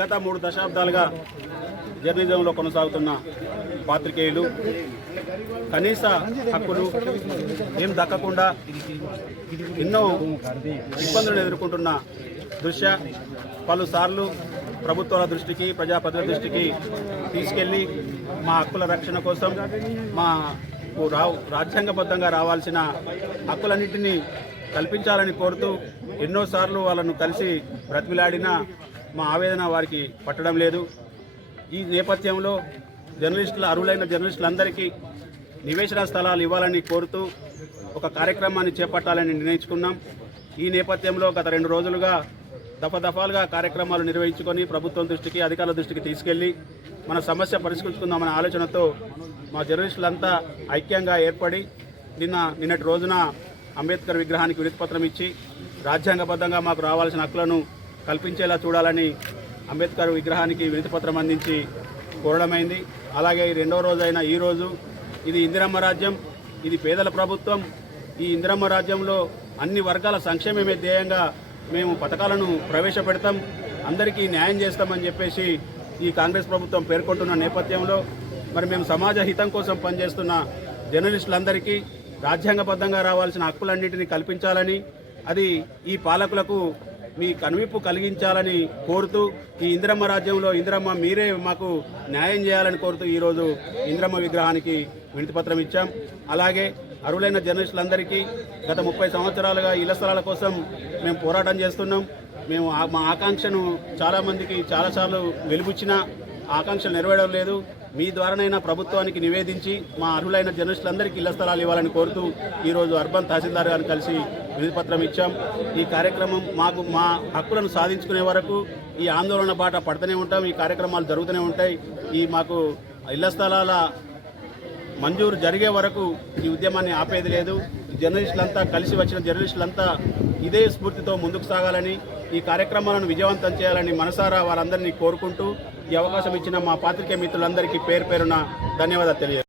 గత 3 దశాబ్దాలుగా జర్నలిజంలో కొనసాగుతున్న పాత్రికేయులు కనీస హక్కులు ఏం దక్కకుండా ఎన్నో ఇబ్బందులను ఎదుర్కొంటున్న దృశ్య పలుసార్లు ప్రభుత్వాల దృష్టికి ప్రజాప్రతినిధుల దృష్టికి తీసుకెళ్లి మా హక్కుల రక్షణ కోసం మా రాజ్యాంగబద్ధంగా రావాల్సిన హక్కులన్నింటినీ కల్పించాలని కోరుతూ ఎన్నోసార్లు వాళ్ళను కలిసి బ్రతిమిలాడినా మా ఆవేదన వారికి పట్టడం లేదు. ఈ నేపథ్యంలో అర్హులైన జర్నలిస్టులందరికీ నివేశన స్థలాలు ఇవ్వాలని కోరుతూ ఒక కార్యక్రమాన్ని చేపట్టాలని నిర్ణయించుకున్నాం. ఈ నేపథ్యంలో గత 2 రోజులుగా దఫాలుగా కార్యక్రమాలు నిర్వహించుకొని ప్రభుత్వం దృష్టికి అధికారుల దృష్టికి తీసుకెళ్లి మన సమస్య పరిష్కరించుకుందామనే ఆలోచనతో మా జర్నలిస్టులంతా ఐక్యంగా ఏర్పడి నిన్నటి రోజున అంబేద్కర్ విగ్రహానికి వినతిపత్రం ఇచ్చి రాజ్యాంగబద్ధంగా మాకు రావాల్సిన హక్కులను కల్పించేలా చూడాలని అంబేద్కర్ విగ్రహానికి వినతిపత్రం అందించి కోరడమైంది. అలాగే 2వ రోజైన ఈరోజు ఇది ఇందిరమ్మ రాజ్యం, ఇది పేదల ప్రభుత్వం. ఈ ఇందిరమ్మ రాజ్యంలో అన్ని వర్గాల సంక్షేమమే ధ్యేయంగా మేము పథకాలను ప్రవేశపెడతాం, అందరికీ న్యాయం చేస్తామని చెప్పేసి ఈ కాంగ్రెస్ ప్రభుత్వం పేర్కొంటున్న నేపథ్యంలో మరి మేము సమాజ హితం కోసం పనిచేస్తున్న జర్నలిస్టులందరికీ రాజ్యాంగబద్ధంగా రావాల్సిన హక్కులన్నింటినీ కల్పించాలని, అది ఈ పాలకులకు మీ కనువిప్పు కలిగించాలని కోరుతూ ఈ ఇందిరమ్మ రాజ్యంలో ఇందిరమ్మ మీరే మాకు న్యాయం చేయాలని కోరుతూ ఈరోజు ఇందిరమ్మ విగ్రహానికి వినతిపత్రం ఇచ్చాం. అలాగే అర్హులైన జర్నలిస్టులందరికీ గత 30 సంవత్సరాలుగా ఇళ్ల స్థలాల కోసం మేము పోరాటం చేస్తున్నాం. మేము మా ఆకాంక్షను చాలామందికి చాలాసార్లు వెలుబుచ్చినా ఆకాంక్షలు నెరవేరడం లేదు. మీ ద్వారానైనా ప్రభుత్వానికి నివేదించి మా అర్హులైన జర్నలిస్టులందరికీ ఇళ్ల స్థలాలు ఇవ్వాలని కోరుతూ ఈరోజు అర్బన్ తహసీల్దార్ గారిని కలిసి వినతిపత్రం ఇచ్చాం. ఈ కార్యక్రమం మా హక్కులను సాధించుకునే వరకు ఈ ఆందోళన బాట పడుతూనే ఉంటాం. ఈ కార్యక్రమాలు జరుగుతూనే ఉంటాయి. మాకు ఇళ్ల స్థలాల మంజూరు జరిగే వరకు ఈ ఉద్యమాన్ని ఆపేది లేదు. జర్నలిస్టులంతా కలిసి వచ్చిన జర్నలిస్టులంతా ఇదే స్ఫూర్తితో ముందుకు సాగాలని, ఈ కార్యక్రమాలను విజయవంతం చేయాలని మనసారా వారందరినీ కోరుకుంటూ ఈ అవకాశం ఇచ్చిన మా పాత్రికేయ మిత్రులందరికీ పేరు పేరున ధన్యవాదాలు తెలియజేస్తాను.